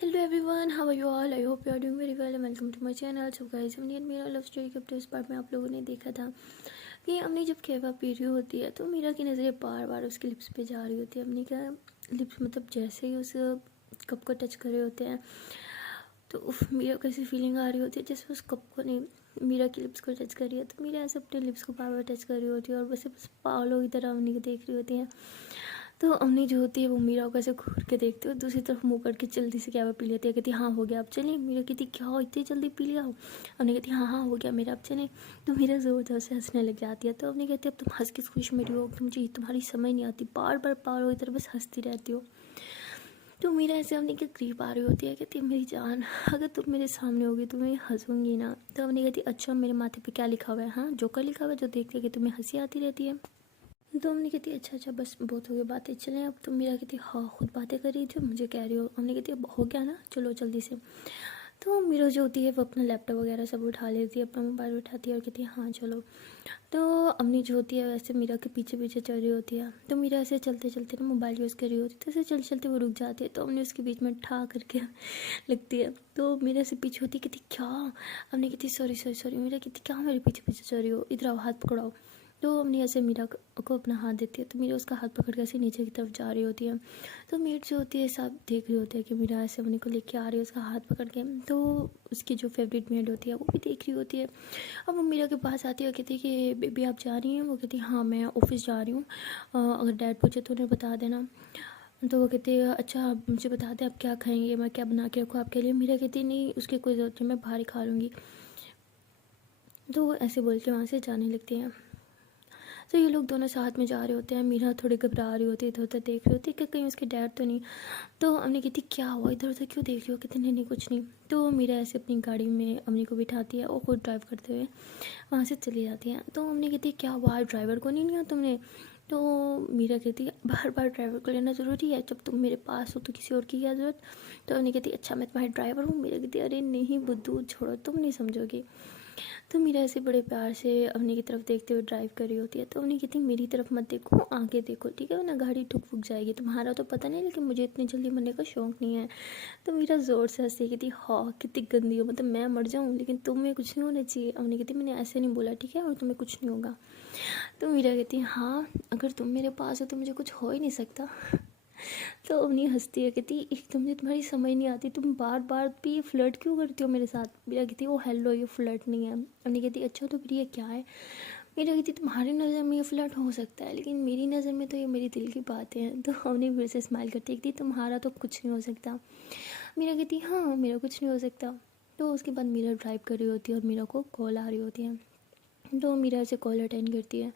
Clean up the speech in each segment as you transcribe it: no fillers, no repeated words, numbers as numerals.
Hello everyone, how are you all? I hope you are doing very well and welcome to my channel. So guys, हमने मेरा love story के अपने इस part में आप लोगों ने देखा था कि हमने जब कहवा पी रही होती है तो मीरा की नज़रें बार बार उसके लिप्स पे जा रही होती है। हमने क्या लिप्स मतलब जैसे ही उस कप को टच कर रहे होते हैं तो मीरा को ऐसी फीलिंग आ रही होती है जैसे उस कप को नहीं मीरा की लिप्स को टच कर रही है। तो मीरा ऐसे अपने लिप्स को बार बार टच कर रही होती है और बस पागलों की तरह अवनी को देख रही होती है। तो अम्मी जो होती है वो मीरा को ऐसे घूर के देखते हो, दूसरी तरफ मुँह करके जल्दी से क्या पी लेती है। कहती हाँ हो गया अब चलें। मीरा कहती क्या हो इतनी जल्दी पी लिया हो? अम्मी कहती हाँ हो गया मेरा अब चलें। तो मीरा ज़ोर ज़ोर से हंसने लग जाती है। तो अम्मी कहती है अब तुम हंस किस खुशी में रही हो, मुझे तुम्हारी समझ नहीं आती, बार बार पागलों की तरह बस हंसती रहती हो। तो मीरा ऐसे अम्मी के करीब आ रही होती है। कहती है मेरी जान अगर तुम मेरे सामने होगी तो मैं हंसूंगी ना। तो अम्मी कहती अच्छा मेरे माथे पे क्या लिखा हुआ है? हाँ जोकर लिखा हुआ है जो देख के तुम्हें हंसी आती रहती है। तो हमने कहती अच्छा बस बहुत हो गई बातें, चलें अब। तुम मेरा कहती हाँ खुद बातें कर रही थी मुझे कह रही हो। हमने कहती अब हो गया ना चलो जल्दी से। तो मीरा जो होती है वो अपना लैपटॉप वगैरह सब उठा लेती है, अपना मोबाइल उठाती है और कहती है हाँ चलो। तो अम्मी जो होती है वैसे मीरा के पीछे पीछे चल रही होती है। तो मीरा ऐसे चलते चलते ना मोबाइल यूज़ कर रही होती है, तो ऐसे चलते चलते वो रुक जाती है। तो अम्मी उसके बीच में ठा करके लगती है। तो मेरा से पीछे होती है कहती क्या? अम्मी कहती सॉरी सॉरी सॉरी। मीरा कहती क्या मेरे पीछे पीछे चल रही हो, इधर आओ हाथ पकड़ाओ। तो अम्मी ऐसे मीरा को अपना हाथ देती है। तो मीरा उसका हाथ पकड़ के ऐसे नीचे की तरफ जा रही होती है। तो मीट जो होती है सब देख रही होती है कि मीरा ऐसे अम्मी को लेके आ रही है उसका हाथ पकड़ के। तो उसकी जो फेवरेट मेड होती है वो भी देख रही होती है। अब वो मीरा के पास आती है और कहती है कि बेबी आप जा रही हैं? वो कहती है हाँ मैं ऑफिस जा रही हूँ, अगर डैड पूछे तो उन्हें बता देना। तो वो कहती है अच्छा आप मुझे बता दें आप क्या खाएंगे, मैं क्या बना के रखूँ आपके लिए? मीरा कहती है नहीं उसकी कोई ज़रूरत नहीं, मैं बाहर ही खा लूँगी। तो ऐसे बोल के वहाँ से जाने लगती हैं। तो ये लोग दोनों साथ में जा रहे होते हैं। मीरा थोड़ी घबरा रही होती है, इधर उधर देख रही होती है कि कहीं उसके डैड तो नहीं। तो अम्मी कहती क्या हुआ इधर उधर क्यों देख रही हो? कहती नहीं नहीं कुछ नहीं। तो मीरा ऐसे अपनी गाड़ी में अम्मी को बिठाती है और खुद ड्राइव करते हुए वहाँ से चली जाती हैं। तो अम्मी कहती क्या हुआ ड्राइवर को नहीं लिया तुमने? तो मीरा कहती है बार बार ड्राइवर को लेना ज़रूरी है, जब तुम मेरे पास हो तो किसी और की क्या ज़रूरत। तो अम्मी कहती अच्छा मैं तुम्हारी ड्राइवर हूँ? मीरा कहती अरे नहीं बुद्धू छोड़ो तुम नहीं समझोगी। तो मीरा ऐसे बड़े प्यार से अवनी की तरफ देखते हुए ड्राइव कर रही होती है। तो अवनी कहती मेरी तरफ मत देखो आगे देखो ठीक है, वरना गाड़ी ठुक फुक जाएगी। तुम्हारा तो पता नहीं लेकिन मुझे इतनी जल्दी मरने का शौक नहीं है। तो मीरा ज़ोर से हंसती कहती हाँ कितनी गंदी हो, मतलब मैं मर जाऊँ लेकिन तुम्हें कुछ नहीं होना चाहिए। अवनी कहती मैंने ऐसे नहीं बोला ठीक है, और तुम्हें कुछ नहीं होगा। तो मीरा कहती हाँ अगर तुम मेरे पास हो तो मुझे कुछ हो ही नहीं सकता। तो अवनी हंसती है कहती एकदम से तुम्हारी समझ नहीं आती, तुम बार बार भी ये फ्लर्ट क्यों करती हो मेरे साथ? मेरा कहती वो हेलो ये फ्लर्ट नहीं है। अवनी कहती अच्छा तो फिर ये क्या है? मेरा कहती तुम्हारी नज़र में ये फ्लर्ट हो सकता है लेकिन मेरी नज़र में तो ये मेरी दिल की बातें हैं। तो अवनी फिर से स्माइल करती कहती तुम्हारा तो कुछ नहीं हो सकता। मेरा कहती हाँ मेरा कुछ नहीं हो सकता। तो उसके बाद मीरा ड्राइव कर रही होती है और मीरा को कॉल आ रही होती है। तो मीरा से कॉल अटेंड करती है।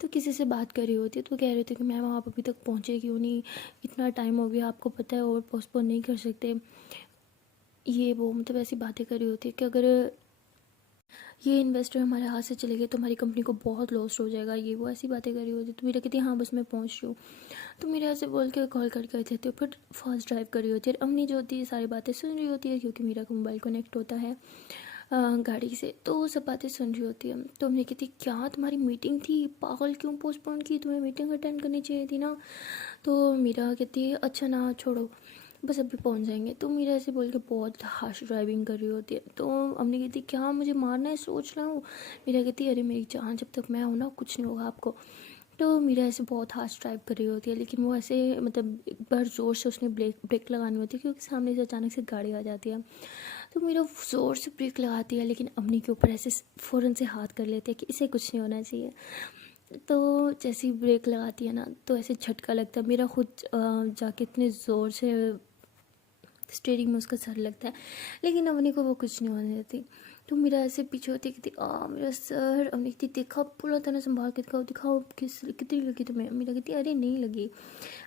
तो किसी से बात कर रही होती है तो कह रहे थे कि मैम आप अभी तक पहुँचे क्यों नहीं, इतना टाइम हो गया आपको पता है और पोस्टपोन नहीं कर सकते ये वो, मतलब ऐसी बातें कर रही होती है कि अगर ये इन्वेस्टर हमारे हाथ से चले गए तो हमारी कंपनी को बहुत लॉस हो जाएगा, ये वो ऐसी बातें कर रही होती है। तो मीरा कहती है हाँ बस मैं पहुँच रही हूँ। तो मीरा ऐसे बोल के कॉल कर देती है, फिर फास्ट ड्राइव कर रही होती है। अम्मी जो होती है सारी बातें सुन रही होती है क्योंकि मीरा का मोबाइल कनेक्ट होता है गाड़ी से, तो वो सब बातें सुन रही होती है। तो हमने कहती क्या तुम्हारी मीटिंग थी, पागल क्यों पोस्टपोन की, तुम्हें मीटिंग अटेंड करनी चाहिए थी ना। तो मीरा कहती है अच्छा ना छोड़ो बस अभी पहुंच जाएंगे। तो मीरा ऐसे बोल के बहुत हार्श ड्राइविंग कर रही होती है। तो हमने कहती क्या मुझे मारना है सोच रहा हूँ? मीरा कहती अरे मेरी जान जब तक मैं हूँ ना कुछ नहीं होगा आपको। तो मीरा ऐसे बहुत हार्श ड्राइव कर रही होती है लेकिन वो ऐसे मतलब एक बार ज़ोर से उसने ब्रेक लगानी होती है क्योंकि सामने से अचानक से गाड़ी आ जाती है। तो मेरा ज़ोर से ब्रेक लगाती है लेकिन अम्मी के ऊपर ऐसे फ़ौरन से हाथ कर लेते हैं कि इसे कुछ नहीं होना चाहिए। तो जैसे ही ब्रेक लगाती है ना तो ऐसे झटका लगता है, मेरा खुद जाके इतने ज़ोर से स्टीयरिंग में उसका सर लगता है लेकिन अवनी को वो कुछ नहीं होने देती। तो मेरा ऐसे पीछे होती कहती मेरा सर। अवनी कहती देखा पूरा तरह संभाल के दिखाओ दिखाओ किस कितनी लगी तुम्हें? मेरा कहती अरे नहीं लगी।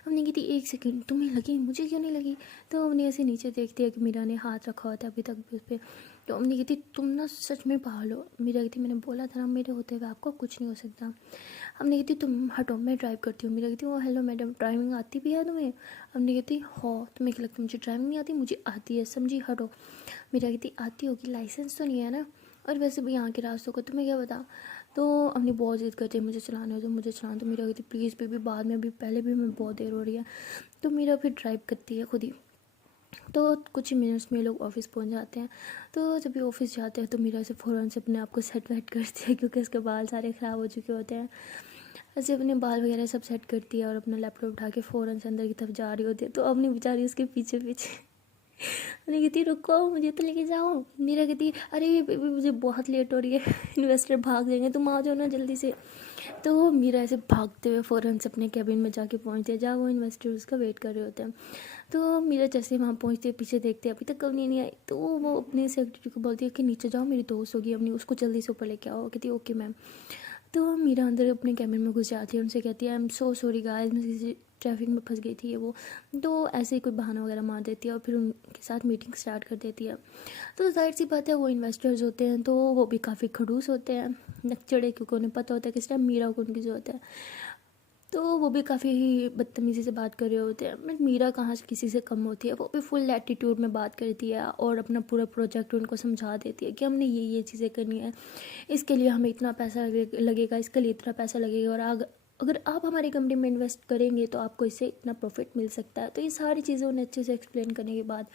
अवनी कहती एक सेकंड तुम्हें लगी मुझे क्यों नहीं लगी? तो अवनी ऐसे नीचे देखती है कि मीरा ने हाथ रखा होता है अभी तक भी उस पर। तो अवनी कहती तुम ना सच में पागल हो। मीरा कहती मैंने बोला था ना मेरे होते हुए आपको कुछ नहीं हो सकता। हमने कहती तुम हटो मैं ड्राइव करती हूँ। मेरा कहती वो हेलो मैडम ड्राइविंग आती भी है तुम्हें? हमने कहती हो तुम्हें क्या लगता है मुझे ड्राइविंग नहीं आती? मुझे आती है समझी, हटो। मेरा कहती आती होगी लाइसेंस तो नहीं है ना, और वैसे भी यहाँ के रास्तों को तुम्हें क्या पता। तो हमने बहुत जिद करती है मुझे चलाने दो मुझे चलाने दो। मेरा कहती प्लीज़ बेबी बाद में भी, पहले भी मैं बहुत देर हो रही है। तो मेरा फिर ड्राइव करती है खुद ही। तो कुछ ही मिनट्स में लोग ऑफिस पहुंच जाते हैं। तो जब भी ऑफिस जाते हैं तो मीरा से फ़ौरन से अपने आप को सेट वेट करती है, क्योंकि उसके बाल सारे ख़राब हो चुके होते हैं। ऐसे अपने बाल वगैरह सब सेट करती है और अपना लैपटॉप उठा के फ़ौरन से अंदर की तरफ जा रही होती है। तो अपनी बेचारी उसके पीछे पीछे मैंने कहती रुको मुझे तो लेके जाओ। मीरा कहती अरे बेबी मुझे बहुत लेट हो रही है, इन्वेस्टर भाग जाएंगे, तुम आ जाओ ना जल्दी से। तो मीरा ऐसे भागते हुए फ़ौरन से अपने कैबिन में जाके पहुंचते हैं, जहाँ वो इन्वेस्टर उसका वेट कर रहे होते हैं। तो मीरा जैसे वहाँ पहुंचती है, पीछे देखते हैं अभी तक कब नहीं आई। तो वो अपने सेक्रेटरी को बोलती है कि नीचे जाओ, मेरी दोस्त होगी अपनी, उसको जल्दी से ऊपर लेके आओ। कहती है ओके मैम। तो मीरा अंदर अपने कैबिन में घुस जाती है, उनसे कहती है I am so sorry guys, मैं किसी ट्रैफिक में फंस गई थी ये वो। तो ऐसे ही कोई बहाना वगैरह मार देती है और फिर उनके साथ मीटिंग स्टार्ट कर देती है। तो जाहिर सी बात है वो इन्वेस्टर्स होते हैं तो वो भी काफ़ी खड़ूस होते हैं, नकचड़े, क्योंकि उन्हें पता होता है किस टाइम मीरा को उनकी ज़रूरत है। तो वो भी काफ़ी बदतमीज़ी से बात कर रहे होते हैं, बट मीरा कहाँ से किसी से कम होती है। वो भी फुल एटीट्यूड में बात करती है और अपना पूरा प्रोजेक्ट उनको समझा देती है कि हमने ये चीज़ें करनी है, इसके लिए हमें इतना पैसा लगेगा, इसके लिए इतना पैसा लगेगा, और अगर आप हमारी कंपनी में इन्वेस्ट करेंगे तो आपको इससे इतना प्रॉफिट मिल सकता है। तो ये सारी चीज़ें उन्हें अच्छे से एक्सप्लेन करने के बाद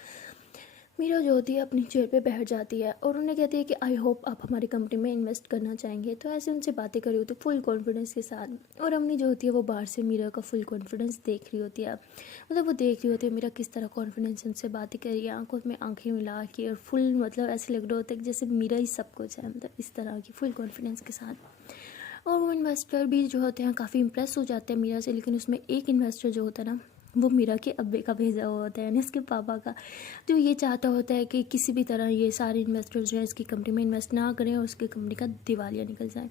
मीरा जो होती है अपनी चेयर पे बैठ जाती है और उन्हें कहती है कि आई होप आप हमारी कंपनी में इन्वेस्ट करना चाहेंगे। तो ऐसे उनसे बातें कर रही होती है फुल कॉन्फिडेंस के साथ, और अम्मी जो होती है वो बाहर से मीरा का फुल कॉन्फिडेंस देख रही होती है। मतलब वो देख रही होती है मीरा किस तरह कॉन्फिडेंस उनसे बातें कर रही है, आंखों में आंखें मिला के, और फुल मतलब ऐसे लग रहा होता है कि जैसे मीरा ही सब कुछ है, मतलब इस तरह की फुल कॉन्फिडेंस के साथ। और वो इन्वेस्टर भी जो होते हैं काफ़ी इंप्रेस हो जाते हैं मीरा से, लेकिन उसमें एक इन्वेस्टर जो होता है ना वो मीरा के अब्बे का भेजा हुआ होता है, यानी इसके पापा का। तो ये चाहता होता है कि किसी भी तरह ये सारे इन्वेस्टर्स जो हैं इसकी कंपनी में इन्वेस्ट ना करें और उसकी कंपनी का दिवालिया निकल जाए।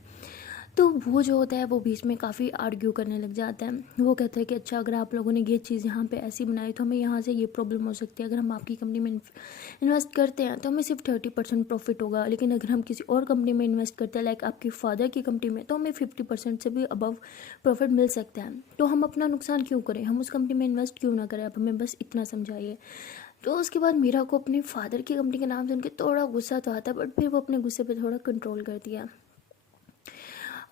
तो वो जो होता है वो बीच में काफ़ी आर्ग्यू करने लग जाता है। वो कहता है कि अच्छा अगर आप लोगों ने ये चीज़ यहाँ पे ऐसी बनाई तो हमें यहाँ से ये प्रॉब्लम हो सकती है, अगर हम आपकी कंपनी में इन्वेस्ट करते हैं तो हमें सिर्फ 30% प्रॉफिट होगा, लेकिन अगर हम किसी और कंपनी में इन्वेस्ट करते हैं लाइक आपके फादर की कंपनी में तो हमें 50% से भी अबव प्रॉफिट मिल सकता है। तो हम अपना नुकसान क्यों करें, हम उस कंपनी में इन्वेस्ट क्यों ना करें, आप हमें बस इतना समझाइए। तो उसके बाद मीरा को अपने फादर की कंपनी के नाम सुन के थोड़ा गुस्सा तो आता है, बट फिर वो अपने गुस्से पे थोड़ा कंट्रोल कर दिया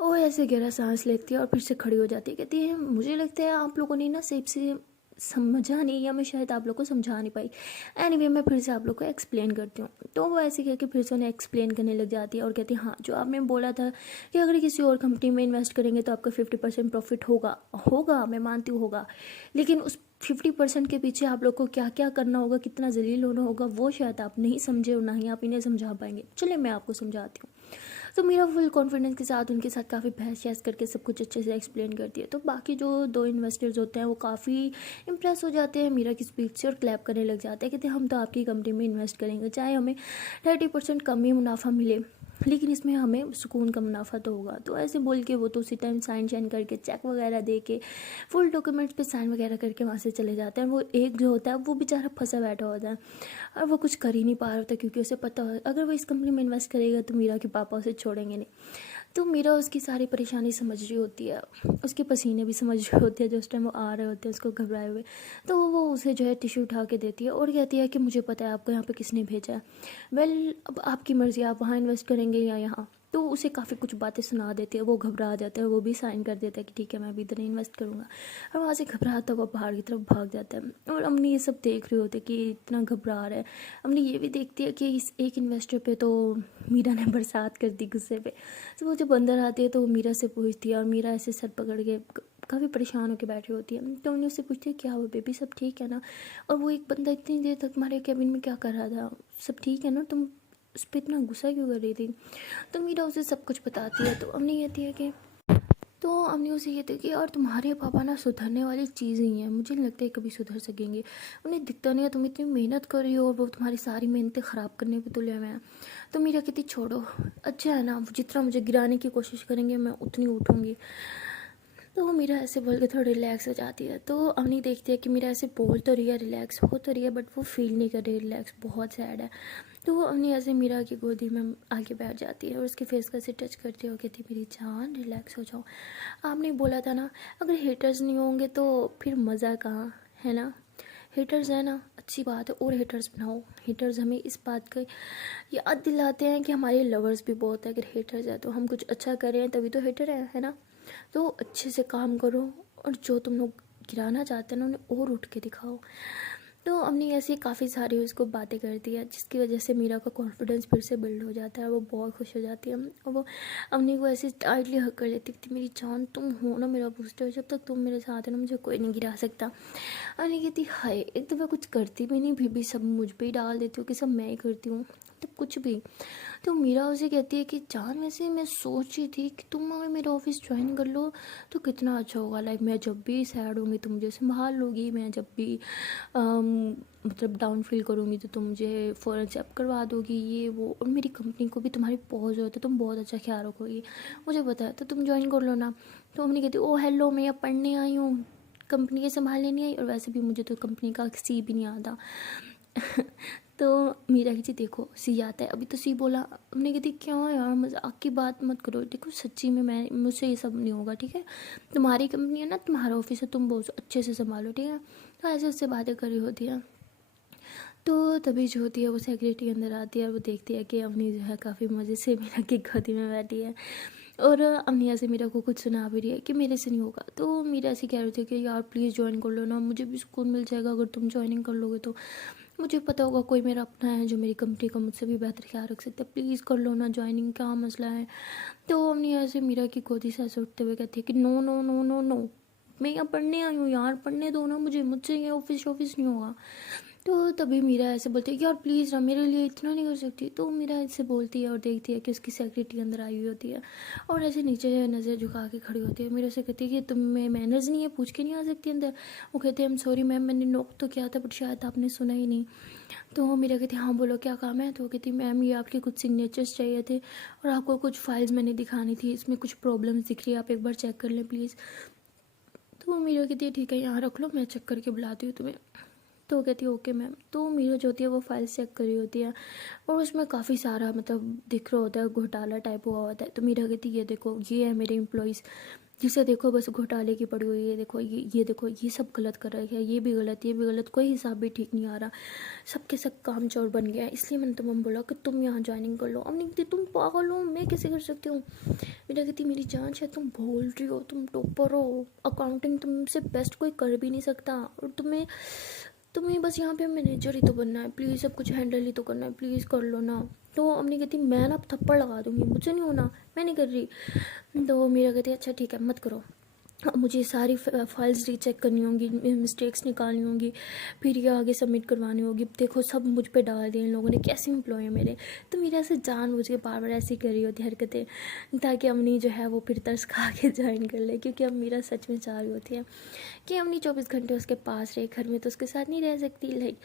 और ऐसे गहरा सांस लेती है और फिर से खड़ी हो जाती है। कहती है मुझे लगता है आप लोगों ने ना सही से समझा नहीं, या मैं शायद आप लोग को समझा नहीं पाई। एनीवे मैं फिर से आप लोग को एक्सप्लेन करती हूँ। तो वो ऐसे कह के फिर से उन्हें एक्सप्लेन करने लग जाती है और कहती है हाँ जो आपने बोला था कि अगर किसी और कंपनी में इन्वेस्ट करेंगे तो आपका 50% प्रॉफिट होगा, होगा मैं मानती हूँ होगा, लेकिन उस 50% के पीछे आप लोग को क्या क्या करना होगा, कितना जलील होना होगा, वो शायद आप नहीं समझे और ना ही आप इन्हें समझा पाएंगे। चलिए मैं आपको समझाती हूँ। तो मेरा फुल कॉन्फिडेंस के साथ उनके साथ काफ़ी बहस करके सब कुछ अच्छे से एक्सप्लेन करती है। तो बाकी जो दो इन्वेस्टर्स होते हैं वो काफ़ी इंप्रेस हो जाते हैं मीरा की स्पीच से और क्लैप करने लग जाते हैं, कहते हैं हम तो आपकी कंपनी में इन्वेस्ट करेंगे, चाहे हमें 30% कम ही मुनाफा मिले, लेकिन इसमें हमें सुकून का मुनाफा तो होगा। तो ऐसे बोल के वो तो उसी टाइम साइन शाइन करके चेक वगैरह दे के फुल डॉक्यूमेंट्स पे साइन वगैरह करके वहाँ से चले जाते हैं। वो एक जो होता है वो बेचारा फंसा बैठा होता है और वो कुछ कर ही नहीं पा रहा होता, क्योंकि उसे पता हो अगर वो इस कंपनी में इन्वेस्ट करेगा तो मीरा के पापा उसे छोड़ेंगे नहीं। तो मीरा उसकी सारी परेशानी समझ रही होती है, उसके पसीने भी समझ रही होती है जो उस टाइम वो आ रहे होते हैं उसको घबराए हुए। तो वो उसे जो है टिश्यू उठा के देती है और कहती है कि मुझे पता है आपको यहाँ पे किसने भेजा है, वेल अब आपकी मर्ज़ी, आप वहाँ इन्वेस्ट करेंगे या यहाँ। तो उसे काफ़ी कुछ बातें सुना देती है, वो घबरा जाता है, वो भी साइन कर देता है कि ठीक है मैं अभी इधर इन्वेस्ट करूँगा, और वहाँ से घबराता हुआ बाहर की तरफ भाग जाता है। और अम्मी ये सब देख रहे होते कि इतना घबरा रहा है। अम्मी ये भी देखती है कि इस एक इन्वेस्टर पे तो मीरा ने बरसात कर दी गुस्से पे। तो वो जब अंदर आती है तो वो मीरा से पूछती है और मीरा ऐसे सर पकड़ के काफ़ी परेशान होकर बैठी होती है। तो उन्हें उससे पूछती है क्या हुआ बेबी, सब ठीक है ना, और वो एक बंदा इतनी देर तक तुम्हारे कैबिन में क्या कर रहा था, सब ठीक है ना, तुम उस पर इतना गुस्सा क्यों कर रही थी। तो मीरा उसे सब कुछ बताती है। तो अम्मी कहती है कि तो अम्मी उसे कहती है कि यार तुम्हारे पापा ना सुधरने वाली चीज़ ही हैं, मुझे नहीं लगता है कभी सुधर सकेंगे, उन्हें दिखता नहीं है तुम इतनी मेहनत कर रही हो और वो तुम्हारी सारी मेहनतें ख़राब करने पे तुले हुए हैं। तो मीरा कहती छोड़ो, अच्छा है ना, जितना मुझे गिराने की कोशिश करेंगे मैं उतनी उठूँगी। तो वो मीरा ऐसे बोल के थोड़ा रिलैक्स हो जाती है। तो अवनी देखती है कि मीरा ऐसे बोल तो रही है, रिलैक्स हो तो रही है, बट वो फील नहीं कर रही रिलैक्स, बहुत सैड है। तो वो अवनी ऐसे मीरा की गोदी में आके बैठ जाती है और उसके फेस का ऐसे टच करती है, कहती मेरी जान रिलैक्स हो जाओ, आपने बोला था ना अगर हेटर्स नहीं होंगे तो फिर मज़ा कहाँ है ना, हेटर्स है ना अच्छी बात है और हेटर्स बनाओ। हेटर्स हमें इस बात का याद दिलाते हैं कि हमारे लवर्स भी बहुत है, अगर हेटर्स है तो हम कुछ अच्छा कर रहे हैं तभी तो हेटर है ना। तो अच्छे से काम करो और जो तुम लोग गिराना चाहते हैं ना उन्हें और उठ के दिखाओ। तो हमने ऐसे काफ़ी सारी उसको बातें कर दी है, जिसकी वजह से मीरा का कॉन्फिडेंस फिर से बिल्ड हो जाता है। वो बहुत खुश हो जाती है और वो अवनी को ऐसे टाइटली हक कर लेती थी, मेरी जान तुम हो ना मेरा बूस्टर, जब तक तुम मेरे साथ है ना मुझे कोई नहीं गिरा सकता। अवनी कहती हाय, एक तो मैं कुछ करती भी नहीं, फिर भी सब मुझ पर ही डाल देती हूँ कि सब मैं ही करती हूँ, तब कुछ भी। तो मीरा उसे कहती है कि जान वैसे मैं सोच रही थी कि तुम अगर मेरा ऑफिस ज्वाइन कर लो तो कितना अच्छा होगा। लाइक मैं जब भी सैड होंगी तुम मुझे संभाल लोगी, मैं जब भी मतलब डाउन फील करूँगी तो तुम मुझे फ़ौरन से अप करवा दोगी, ये वो, और मेरी कंपनी को भी तुम्हारी बहुत ज़रूरत है, तुम बहुत अच्छा ख्याल रखोगी, मुझे पता है, तो तुम ज्वाइन कर लो ना। तो हमने कहती ओ हेलो, मैं यहाँ पढ़ने आई हूँ, कंपनी के संभालने नहीं आई, और वैसे भी मुझे तो कंपनी का सी भी नहीं आता। तो मीरा कहती देखो सी आता है, अभी तो सी बोला। हमने कहती क्यों यार, मजाक की बात मत करो, देखो सच्ची में मैं मुझसे ये सब नहीं होगा, ठीक है, तुम्हारी कंपनी है ना, तुम्हारा ऑफिस है, तुम बहुत अच्छे से संभालो, ठीक है। तो ऐसे उससे बातें करी होती है। तो तभी जो होती है वो सेक्रेटरी अंदर आती है और वो देखती है कि अवनी जो है काफ़ी मज़े से मीरा की गोदी में बैठी है, और अवनिया से मीरा को कुछ सुना भी रही है कि मेरे से नहीं होगा। तो मीरा ऐसे कह रही थी कि यार प्लीज़ ज्वाइन कर लो ना, मुझे भी सुकून मिल जाएगा अगर तुम ज्वाइनिंग कर लोगे तो, मुझे पता होगा कोई मेरा अपना है जो मेरी कंपनी का मुझसे भी बेहतर ख्याल रख सकता है, प्लीज़ कर लो ना ज्वाइनिंग, क्या मसला है। तो अवनिया ऐसे मीरा की गोदी से ऐसे उठते हुए कहती है कि no no no no no, मैं यहाँ पढ़ने आई हूँ यार, पढ़ने दो ना मुझे, मुझसे ये ऑफिस नहीं होगा। तो तभी मीरा ऐसे बोलती है यार प्लीज़ ना, मेरे लिए इतना नहीं कर सकती। तो मीरा ऐसे बोलती है और देखती है कि उसकी सेक्रेटरी अंदर आई हुई होती है और ऐसे नीचे नज़र झुका के खड़ी होती है। मीरा से कहती है कि तुम्हें मैनर्स नहीं है, पूछ के नहीं आ सकती अंदर। वो कहते हैं सॉरी मैम, मैंने नोक तो किया था बट शायद आपने सुना ही नहीं। तो मीरा कहती हाँ बोलो क्या काम है। तो वो कहती मैम ये आपके कुछ सिग्नेचर्स चाहिए थे और आपको कुछ फाइल्स मैंने दिखानी थी, इसमें कुछ प्रॉब्लम्स दिख रही है, आप एक बार चेक कर लें प्लीज़। तो मीरा कहती है ठीक है यहाँ रख लो, मैं चेक करके बुलाती हूँ तुम्हें। तो कहती है ओके मैम। तो मीरा जो होती है वो फाइल चेक करी होती है और उसमें काफ़ी सारा मतलब दिख रहा होता है, घोटाला टाइप हुआ होता है। तो मीरा कहती है ये देखो ये है मेरे एम्प्लॉयज़, जिसे देखो बस घोटाले की पड़ी हुई है, देखो ये देखो ये सब गलत कर रहा है, ये भी गलत ये भी गलत, कोई हिसाब भी ठीक नहीं आ रहा, सबके सब काम चोर बन गया है, इसलिए मैंने तुम्हें बोला कि तुम यहाँ ज्वाइनिंग कर लो। अब नहीं कहती तुम पागल हो, मैं कैसे कर सकती हूँ। मेरा कहती मेरी जान शायद तुम बोल रही हो, तुम टॉपर हो, अकाउंटिंग तुमसे बेस्ट कोई कर भी नहीं सकता, और तुम्हें बस यहाँ पे मैनेजर ही तो बनना है, प्लीज़ सब कुछ हैंडल ही तो करना है, प्लीज़ कर लो ना। तो अम्मी कहती मैं ना थप्पड़ लगा दूंगी, मुझसे नहीं होना, मैं नहीं कर रही। तो मीरा कहती अच्छा ठीक है मत करो, मुझे सारी फाइल्स रीचेक करनी होंगी, मिस्टेक्स निकालनी होंगी, फिर ये आगे सबमिट करवानी होगी। देखो सब मुझ पे डाल दिए इन लोगों ने, कैसे एम्प्लॉय है मेरे। तो मेरा ऐसे जानबूझ के बार बार ऐसी कर रही होती हरकतें ताकि अमनी जो है वो फिर तरस खा के ज्वाइन कर ले, क्योंकि अब मेरा सच में चाह रही होती है कि अमनी 24 घंटे उसके पास रहे, घर में तो उसके साथ नहीं रह सकती लाइक,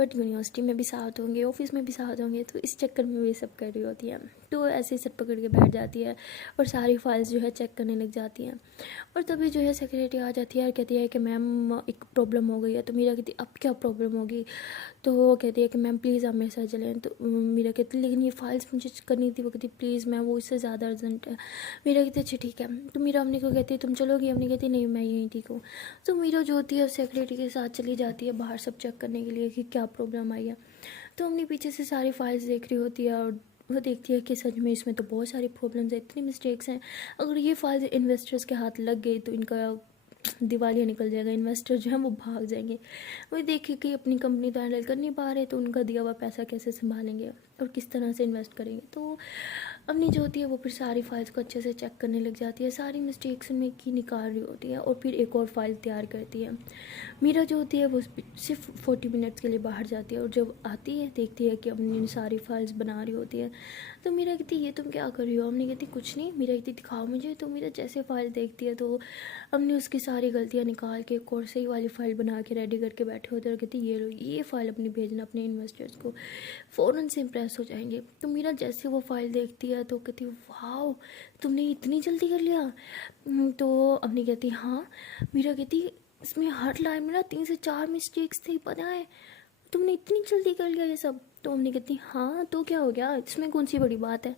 बट यूनिवर्सिटी में भी साथ होंगे, ऑफिस में भी साथ होंगे, तो इस चक्कर में ये सब कर रही होती है। तो ऐसे ही सर पकड़ के बैठ जाती है और सारी फाइल्स जो है चेक करने लग जाती हैं। और तभी जो है सेक्रेटरी आ जाती है और कहती है कि मैम एक प्रॉब्लम हो गई है। तो मीरा कहती अब क्या प्रॉब्लम होगी। तो वो कहती है कि मैम प्लीज़ आप मेरे साथ चलें। तो मीरा कहती लेकिन ये फाइल्स मुझे करनी थी। वो कहती प्लीज़ मैम वो इससे ज़्यादा अर्जेंट है। मीरा कहती अच्छा ठीक है। तो मीरा अवनी को कहती है तुम चलोगी। अवनी कहती नहीं मैं यहीं ठीक हूँ। तो मीरा जो होती है सेक्रेटरी के साथ चली जाती है बाहर सब चेक करने के लिए कि क्या प्रॉब्लम आई है। तो अवनी पीछे से सारी फाइल्स देख रही होती है और वो देखती है कि सच में इसमें तो बहुत सारी प्रॉब्लम्स हैं, इतनी मिस्टेक्स हैं, अगर ये फाइल्स इन्वेस्टर्स के हाथ लग गई तो इनका दिवालिया निकल जाएगा, इन्वेस्टर जो है वो भाग जाएंगे। वही देखिए कि अपनी कंपनी तो हैंडल कर नहीं पा रहे तो उनका दिया हुआ पैसा कैसे संभालेंगे और किस तरह से इन्वेस्ट करेंगे। तो अपनी जो होती है वो फिर सारी फाइल्स को अच्छे से चेक करने लग जाती है, सारी मिस्टेक्स उनमें की निकाल रही होती है और फिर एक और फाइल तैयार करती है। मीरा जो होती है वो सिर्फ 40 मिनट्स के लिए बाहर जाती है और जब आती है देखती है कि अपनी सारी फाइल्स बना रही होती है। तो मीरा कहती ये तुम क्या कर रही हो। हमने कहती कुछ नहीं। मीरा कहती दिखाओ मुझे। तो मीरा जैसे फाइल देखती है तो हमने उसकी सारी गलतियाँ निकाल के एक और सही वाली फ़ाइल बना के रेडी करके बैठे होते और कहती ये लो ये फ़ाइल अपनी भेजना अपने इन्वेस्टर्स को, फ़ौरन से इम्प्रेस हो जाएंगे। तो मीरा जैसे वो फ़ाइल देखती है तो कहती वाह तुमने इतनी जल्दी कर लिया। तो अपनी कहती हाँ। मीरा कहती इसमें हर लाइन में ना 3 से 4 मिस्टेक्स थी पता है, तुमने इतनी जल्दी कर लिया ये सब। तो मम्मी कहती हाँ तो क्या हो गया, इसमें कौन सी बड़ी बात है।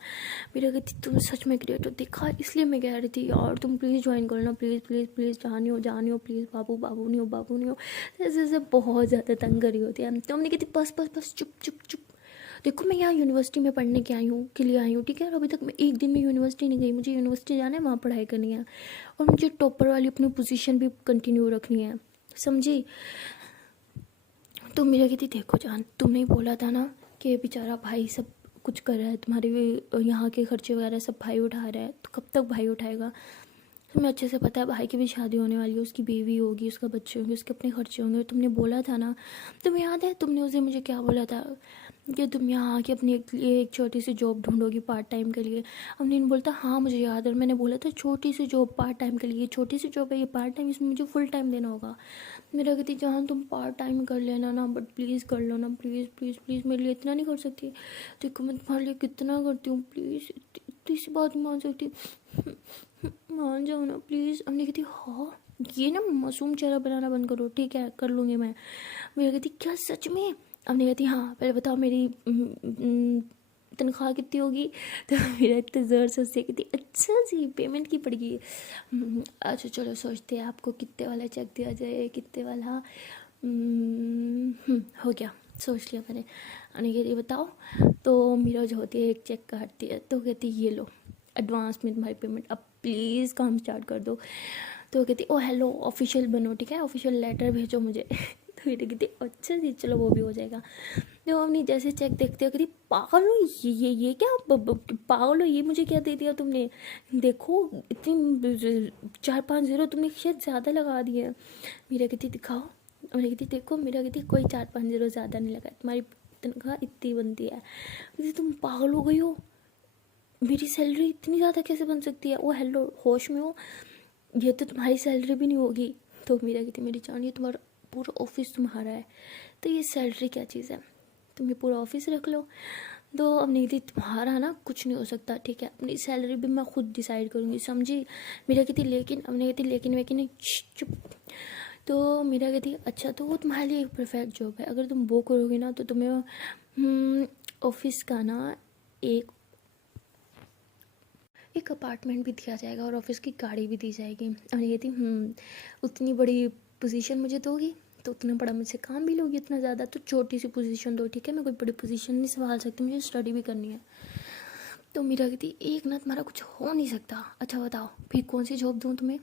मेरा कहती तुम सच में ग्रेट हो देखा, इसलिए मैं कह रही थी यार तुम प्लीज़ ज्वाइन करना, प्लीज़ प्लीज़ प्लीज़ जानी हो प्लीज़, बाबू बाबू नहीं हो बाबू नहीं हो। ऐसे ऐसे बहुत ज़्यादा तंग करी होती है। तो मम्मी कहती बस बस बस चुप चुप चुप, देखो मैं यहाँ यूनिवर्सिटी में पढ़ने के आई हूँ के लिए आई हूँ ठीक है, और अभी तक मैं एक दिन में यूनिवर्सिटी नहीं गई, मुझे यूनिवर्सिटी जाना है वहाँ पढ़ाई करनी है और मुझे टॉपर वाली अपनी पोजीशन भी कंटिन्यू रखनी है समझी। तो मेरा कहती देखो जान, तुमने ही बोला था ना कि बेचारा भाई सब कुछ कर रहा है, तुम्हारे यहाँ के खर्चे वगैरह सब भाई उठा रहा है, तो कब तक भाई उठाएगा। तुम्हें अच्छे से पता है भाई की भी शादी होने वाली है, उसकी बीवी होगी, उसका बच्चे होंगे, उसके अपने खर्चे होंगे। तुमने बोला था ना, तुम्हें याद है तुमने उसे मुझे क्या बोला था कि तुम यहाँ आके अपने लिए एक छोटी सी जॉब ढूंढोगी पार्ट टाइम के लिए। हमने बोलता हाँ मुझे याद है, और मैंने बोला था छोटी सी जॉब पार्ट टाइम के लिए, छोटी सी जॉब है ये पार्ट टाइम, इसमें मुझे फुल टाइम देना होगा। मेरा कहती जहाँ तुम पार्ट टाइम कर लेना ना, बट प्लीज़ कर लो ना, प्लीज़ प्लीज़ प्लीज़, मेरे लिए इतना नहीं कर सकती। देखो मैं तुम्हारे लिए कितना करती हूँ, प्लीज़ इतनी सी बात नहीं मान सकती, मान जाओ ना प्लीज़। हमने कहती हाँ ये ना मासूम चेहरा बनाना बंद करो, ठीक है कर लूँगी मैं। मेरा कहती क्या सच में। हमने कहती हाँ पहले बताओ मेरी तनख्वाह कितनी होगी। तो मेरा इतने ज़ोर से उससे कहती अच्छा जी पेमेंट की पड़ेगी। अच्छा चलो सोचते हैं आपको कितने वाला चेक दिया जाए, कितने वाला। हो गया, सोच लिया मैंने। हमने कहती बताओ। तो मेरा जो होती है एक चेक काटती है, तो कहती ये लो एडवांस में तुम्हारी पेमेंट, अब प्लीज़ काम स्टार्ट कर दो। तो कहती ओ हेलो ऑफिशियल बनो, ठीक है ऑफिशियल लेटर भेजो मुझे। तो ये कहती अच्छा जी चलो वो भी हो जाएगा। तो हमने जैसे चेक देखते हो कहती पागल हो, ये क्या पागल हो, ये मुझे क्या दे दिया तुमने, देखो इतनी 4-5 ज़ीरो तुमने शायद ज़्यादा लगा दिए। मेरा कहती दिखाओ। मेरा कहती देखो, मेरा कहती कोई 4-5 ज़ीरो ज़्यादा नहीं लगा, तुम्हारी तनख्वाह इतनी बनती है। कहती तुम पागल हो गई हो, मेरी सैलरी इतनी ज़्यादा कैसे बन सकती है। वो हेलो होश में हो, ये तो तुम्हारी सैलरी भी नहीं होगी। तो मेरा कहती मेरी जान ये तुम्हारा पूरा ऑफिस तुम्हारा है, तो ये सैलरी क्या चीज़ है, तुम ये पूरा ऑफिस रख लो। तो अब नहीं थी तुम्हारा ना कुछ नहीं हो सकता, ठीक है अपनी सैलरी भी मैं खुद डिसाइड करूँगी, समझी। मेरा कहती लेकिन, अब नहीं कहती लेकिन वेकिन नहीं, चुप। तो मेरा कहती अच्छा तो वो तुम्हारे लिए एक परफेक्ट जॉब है, अगर तुम वो करोगी ना तो तुम्हें ऑफिस का ना एक अपार्टमेंट भी दिया जाएगा और ऑफिस की गाड़ी भी दी जाएगी। और ये थी उतनी बड़ी पोजीशन मुझे दोगी तो उतना बड़ा मुझसे काम भी लोगी, इतना ज़्यादा तो छोटी सी पोजीशन दो, ठीक है मैं कोई बड़ी पोजीशन नहीं संभाल सकती, मुझे स्टडी भी करनी है। तो मेरा कहती एक ना तुम्हारा कुछ हो नहीं सकता। अच्छा बताओ फिर कौन सी जॉब दूँ तुम्हें।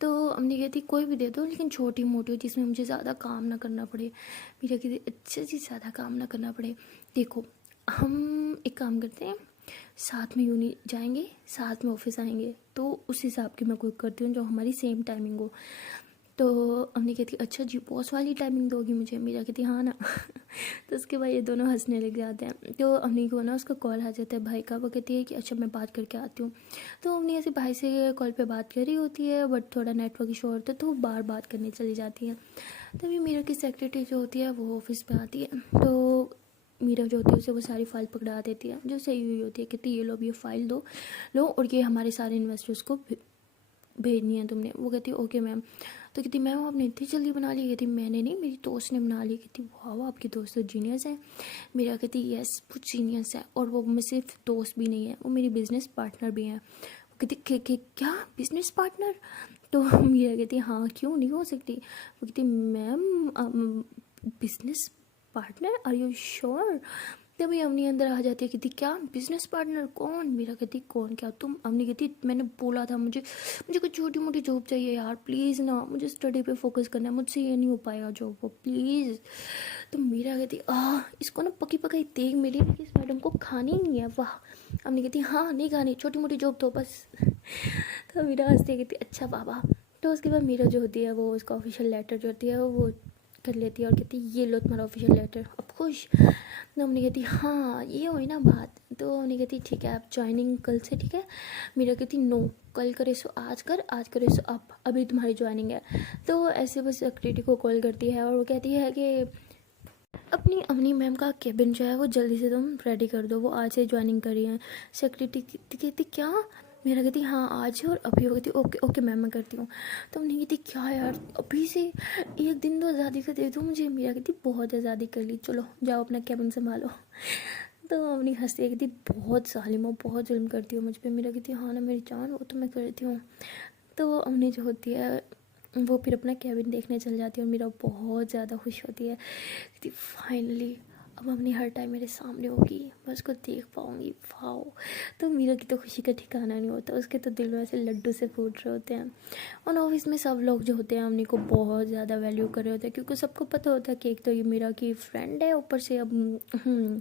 तो हमने कहती कोई भी दे दो लेकिन छोटी मोटी हो, जिसमें मुझे ज़्यादा काम ना करना पड़े। मेरा कहती अच्छे से ज़्यादा काम ना करना पड़े। देखो हम एक काम करते हैं, साथ में यूनी जाएंगे, साथ में ऑफिस आएंगे, तो उस हिसाब की मैं कोई करती हूँ जो हमारी सेम टाइमिंग हो। तो हमने कहती अच्छा जी बॉस वाली टाइमिंग दोगी मुझे। मेरा कहती हाँ ना। तो उसके बाद ये दोनों हंसने लग जाते हैं। तो हमने को ना उसका कॉल आ जाता है भाई का, वो कहती है कि अच्छा मैं बात करके आती हूँ। तो हमने ऐसे भाई से कॉल पे बात करी होती है, बट थोड़ा नेटवर्क इशू होता है तो बार बात करने चली जाती है। तभी मीरा की सेक्रेटरी जो होती है वो ऑफिस पे आती है, तो मीरा जो होती है उसे वो सारी फाइल पकड़ा देती है जो सही हुई होती है। कहती ये लो अब ये फाइल दो लो, और ये हमारे सारे इन्वेस्टर्स को भेजनी है तुमने। वो कहती ओके मैम। तो कहती मैम आपने इतनी जल्दी बना ली। कहती मैंने नहीं, मेरी दोस्त ने बना ली। कहती वाह आपकी दोस्त तो जीनियस है। मेरा कहती यस वो जीनियस है, और वो मैं सिर्फ दोस्त भी नहीं है, वो मेरी बिजनेस पार्टनर भी है। वो कहती क्या बिजनेस पार्टनर। तो मेरा कहती हाँ क्यों नहीं हो सकती। वो कहती ma'am business partner are you sure. तभी अवनी अंदर आ जाती है, कहती क्या बिजनेस पार्टनर कौन। मेरा कहती कौन क्या तुम। अवनी कहती मैंने बोला था मुझे कोई छोटी मोटी जॉब चाहिए यार प्लीज़ ना, मुझे स्टडी पे फोकस करना है, मुझसे ये नहीं हो पाएगा जॉब वो प्लीज़। तो मेरा कहती इसको ना पकी पकाई देख मेरी इस मैडम को खानी नहीं है। वाह। अवनी कहती हाँ नहीं खानी, छोटी मोटी जॉब तो बस। तो मेरा हंसती कहती अच्छा बाबा। तो उसके बाद मेरा जो होती है वो उसका ऑफिशियल लेटर जो होती है वो कर लेती है और कहती ये लो तुम्हारा ऑफिशियल लेटर, अब खुश। तो हमने कहती हाँ ये हुई ना बात। तो हमने कहती ठीक है आप ज्वाइनिंग कल से, ठीक है। मेरा कहती नो कल करे सो आज कर, आज करे सो अब, अभी तुम्हारी ज्वाइनिंग है। तो ऐसे बस सेक्रेटरी को कॉल करती है और वो कहती है कि अपनी अवनी मैम का केबिन जो है वो जल्दी से तुम रेडी कर दो, वो आज से ज्वाइनिंग कर रही हैं। सेक्रेटरी कहती क्या। मेरा कहती हाँ आज है और अभी हो। कहती ओके ओके मैम मैं करती हूँ। तो हमने कहती क्या यार अभी से एक दिन तो आज़ादी का दे दो मुझे। मेरा कहती बहुत आज़ादी कर ली, चलो जाओ अपना केबिन संभालो। तो अपनी हंसती कहती बहुत जालिम हो, बहुत जुल्म करती हो मुझ पर। मेरा कहती हाँ ना मेरी जान वो तो मैं करती हूँ। तो अवनी जो होती है वो फिर अपना केबिन देखने चल जाती है और मेरा बहुत ज़्यादा खुश होती है। कहती फाइनली अब अपनी हर टाइम मेरे सामने होगी, मैं उसको देख पाऊँगी। वाओ! तो मीरा की तो खुशी का ठिकाना नहीं होता, उसके तो दिल में ऐसे लड्डू से फूट रहे होते हैं। और ऑफिस में सब लोग जो होते हैं अवनी को बहुत ज़्यादा वैल्यू कर रहे होते हैं, क्योंकि सबको पता होता है कि एक तो ये मीरा की फ्रेंड है, ऊपर से अब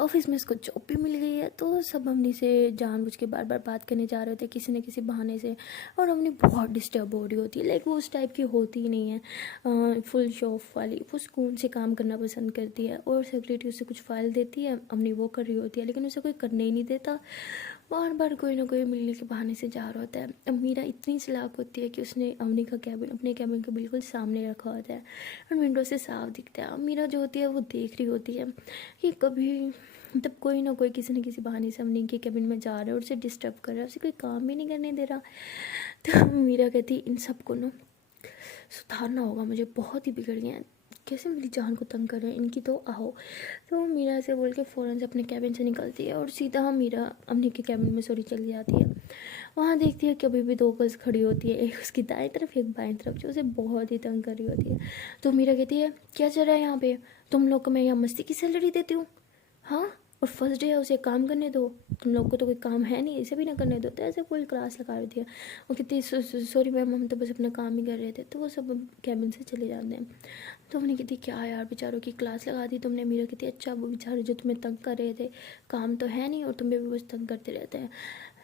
ऑफिस में इसको जॉब भी मिल गई है। तो सब अवनी से जानबूझ के बार बार बात करने जा रहे होते हैं किसी न किसी बहाने से, और अवनी बहुत डिस्टर्ब हो रही होती है। लाइक वो उस टाइप की होती ही नहीं है फुल शो ऑफ वाली, वो सुकून से काम करना पसंद करती है। और सेक्रेटरी उसे कुछ फाइल देती है, अवनी वो कर रही होती है, लेकिन उसे कोई करने ही नहीं देता। बार बार कोई ना कोई मिलने के बहाने से जा रहा होता है। अब मीरा इतनी चालाक होती है कि उसने अवनी का कैबिन अपने कैबिन के बिल्कुल सामने रखा होता है और विंडो से साफ दिखता है। अब मीरा जो होती है वो देख रही होती है कि कभी मतलब कोई ना कोई किसी न किसी बहाने से अवनी के कैबिन में जा रहा है और उसे डिस्टर्ब कर रहा है, उसे कोई काम भी नहीं करने दे रहा। तो मीरा कहती इन सबको ना सुधारना होगा, मुझे बहुत ही बिगड़ गए हैं, कैसे मेरी जान को तंग कर रहे हैं इनकी, तो आओ। तो मीरा से बोल के फ़ौरन से अपने कैबिन से निकलती है और सीधा मीरा अवनी के कैबिन में चली जाती है। वहाँ देखती है कि अभी भी 2 गर्ल्स खड़ी होती है, एक उसकी दाएं तरफ एक बाएं तरफ, जो उसे बहुत ही तंग कर रही होती है। तो मीरा कहती है क्या चल रहा है यहाँ पे, तुम लोग को मैं यहाँ मस्ती की सैलरी देती हूँ, हाँ, और फर्स्ट डे है उसे काम करने दो, तुम लोग को तो कोई काम है नहीं, इसे भी ना करने दो। तो ऐसे फुल क्लास लगा रही थी। वो कहती सॉरी मैम, हम तो बस अपना काम ही कर रहे थे। तो वो सब कैबिन से चले जाते हैं। तो उन्हें कहती क्या यार बेचारों की क्लास लगा दी तुमने। मीरा कहती अच्छा, वो बेचारे जो तुम्हें तंग कर रहे थे, काम तो है नहीं और तुम्हें भी बस तंग करते रहते हैं।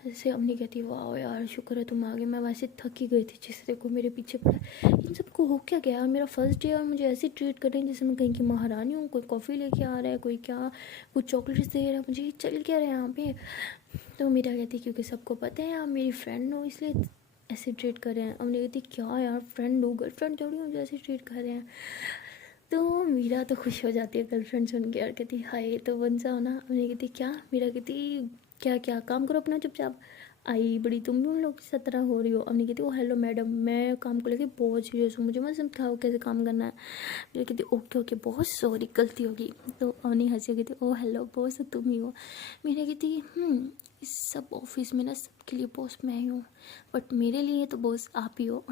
ऐसे अम्मी कहती वाह यार शुक्र है तुम आ गए, मैं वैसे थक ही गई थी जिस देखो मेरे पीछे पड़ा। इन सबको हो क्या गया, मेरा फर्स्ट डे और मुझे ऐसे ट्रीट कर रहे हैं जैसे मैं कहीं की महारानी हूँ। कोई कॉफ़ी लेके आ रहा है, कोई क्या, कुछ चॉकलेट्स दे रहा है, मुझे ये चल क्या रहा है यहाँ पे। तो मीरा कहती क्योंकि सबको पता है आप मेरी फ्रेंड हो इसलिए ऐसे ट्रीट कर रहे हैं। अम्मी कहती क्या यार, फ्रेंड हो, गर्लफ्रेंड थोड़ी हो जो ऐसे ट्रीट कर रहे हैं। तो मीरा तो खुश हो जाती है गर्लफ्रेंड सुन के और कहती हाय तो बन जाओ ना। अम्मी कहती क्या, मीरा कहती क्या क्या काम करो अपना चुपचाप, आई बड़ी तुम भी उन लोग की तरह हो रही हो। अम्मी कहती ओ हेलो मैडम, मैं काम को लेके बहुत सीरियस हूँ, मुझे मत समझाओ कैसे काम करना है। मेरी कहती ओके ओके बहुत सॉरी गलती होगी। तो अम्मी हंसी कहती ओ हेलो बॉस तो तुम ही हो। मेरी कहती इस सब ऑफिस में ना सबके लिए बॉस मैं ही हूँ, बट मेरे लिए तो बॉस आप ही हो।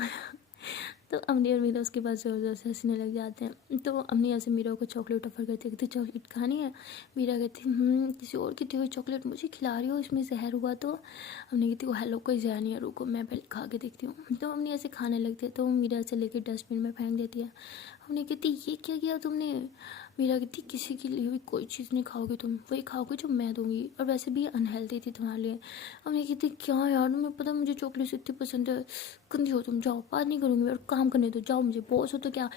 तो अमनी और मीरा उसके बाद ज़ोर ज़ोर से हंसने लग जाते हैं। तो अमनी ऐसे मीरा को चॉकलेट ऑफर करती है, कहती चॉकलेट खानी है। मीरा कहती किसी और की दी हुई चॉकलेट मुझे खिला रही हो, इसमें जहर हुआ। तो अमनी कहती वो हेलो कोई जहर नहीं है, रुको मैं पहले खा के देखती हूँ। तो अमनी ऐसे खाने लगती है, तो मीरा ऐसे लेके डस्टबिन में फेंक देती है। अमनी कहती ये क्या किया तुमने। मीरा कहती किसी के लिए भी कोई चीज़ नहीं खाओगे तुम, वही खाओगे जो मैं दूंगी, और वैसे भी अनहेल्दी थी तुम्हारे लिए। अमनी कहती क्या यार, तुम्हें पता मुझे चॉकलेट इतनी पसंद है, गंदी हो तुम, जाओ बात नहीं करूँगी और काम करने दो, जाओ। मुझे बॉस हो तो क्या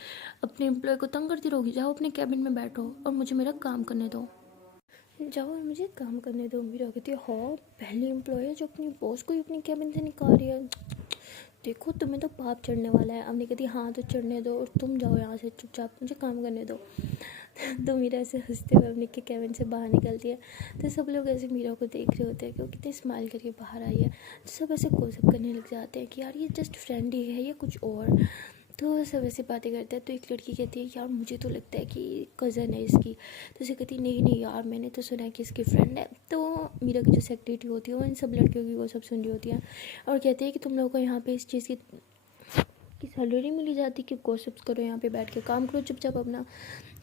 अपने एम्प्लॉय को तंग करती रहोगी, जाओ अपने कैबिन में बैठो और मुझे मेरा काम करने दो, जाओ और मुझे काम करने दो। मीरा कहती है हाँ पहली एम्प्लॉय है जो अपनी बॉस को ही अपनी कैबिन से निकाल रही है, देखो तुम्हें तो पाप चढ़ने वाला है। अम्मी कहती हाँ तो चढ़ने दो और तुम जाओ यहाँ से चुपचाप, मुझे काम करने दो। तो मीरा ऐसे हंसते हुए अम्मी के कैबिन से बाहर निकलती है। तो सब लोग ऐसे मीरा को देख रहे होते हैं कि वो कितने स्माइल करके बाहर आई है। तो सब ऐसे गोसिप करने लग जाते हैं कि यार ये जस्ट फ्रेंड ही है या कुछ और। तो सब ऐसे बातें करते हैं। तो एक लड़की कहती है यार मुझे तो लगता है कि कज़न है इसकी। तो उसे कहती नहीं नहीं यार मैंने तो सुना है कि इसकी फ्रेंड है। तो मीरा की जो सेक्रेटरी होती है वो इन सब लड़कियों की वो सब सुन रही होती है और कहती है कि तुम लोगों को यहाँ पे इस चीज़ की सैलरी मिली जाती कि गॉसिप्स करो, यहाँ पे बैठ के काम करो चुपचाप अपना।